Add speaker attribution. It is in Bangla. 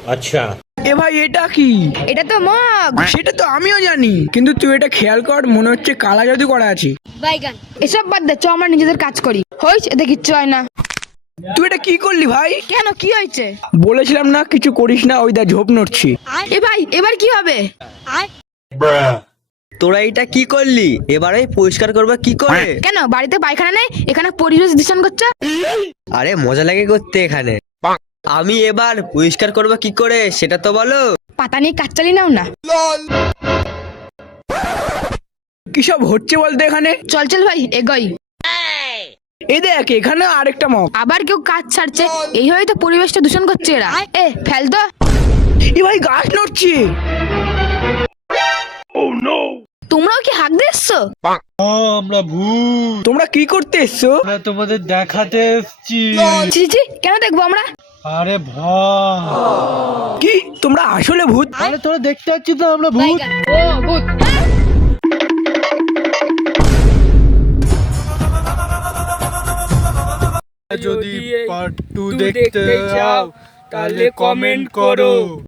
Speaker 1: अच्छा।
Speaker 2: এ ভাই এটা কি?
Speaker 3: এটা তো মগ।
Speaker 2: সেটা তো আমিও জানি, কিন্তু তুই এটা খেয়াল কর, মনে হচ্ছে কালা জাদু করা আছে।
Speaker 3: এসব বাদ দে, চ আমরা নিজেদের কাজ করি। হইছে, এতে কিচ্ছু হয় না।
Speaker 2: তুই এটা কি করলি ভাই?
Speaker 3: কেন, কি হয়েছে?
Speaker 2: বলেছিলাম না কিছু করিস না, ওই দা ঝোপ নড়ছি।
Speaker 3: এ ভাই, এবার কি হবে?
Speaker 4: তোরা এটা কি করলি? এবারে পরিষ্কার করবা কি করে?
Speaker 3: কেন, বাড়িতে পায়খানা নেই? এখানে পরিবেশ দূষণ করছে।
Speaker 4: আরে মজা লাগে করতে এখানে। আমি এবার পরিষ্কার করবা কি করে সেটা তো বলো।
Speaker 3: পাতা নিয়ে কাজ চালিয়ে নাও না।
Speaker 2: কি সব হচ্ছে বলতে এখানে?
Speaker 3: চল চল ভাই, এগোই।
Speaker 2: এই দেখ, এখানে আরেকটা মগ।
Speaker 3: আবার কেউ কাজ ছাড়ছে, এইভাবেই তো পরিবেশটা দূষণ করছে এরা। এ ফেল তো।
Speaker 2: এ ভাই, গাছ নড়ছে।
Speaker 3: তোমরাও কি হাঁক দিয়ে এসছো?
Speaker 5: আমরা ভূত।
Speaker 2: তোমরা কি করতে এসছো?
Speaker 5: আমরা তোমাদের দেখাতে এসছি।
Speaker 3: ছি ছি, কেন দেখবো আমরা?
Speaker 5: আরে ভয়।
Speaker 2: কি তোমরা আসলে ভূত?
Speaker 5: আরে তোরা দেখতে পাচ্ছিস তো আমরা ভূত। যদি পার্ট 2 দেখতে চাও তাহলে কমেন্ট করো।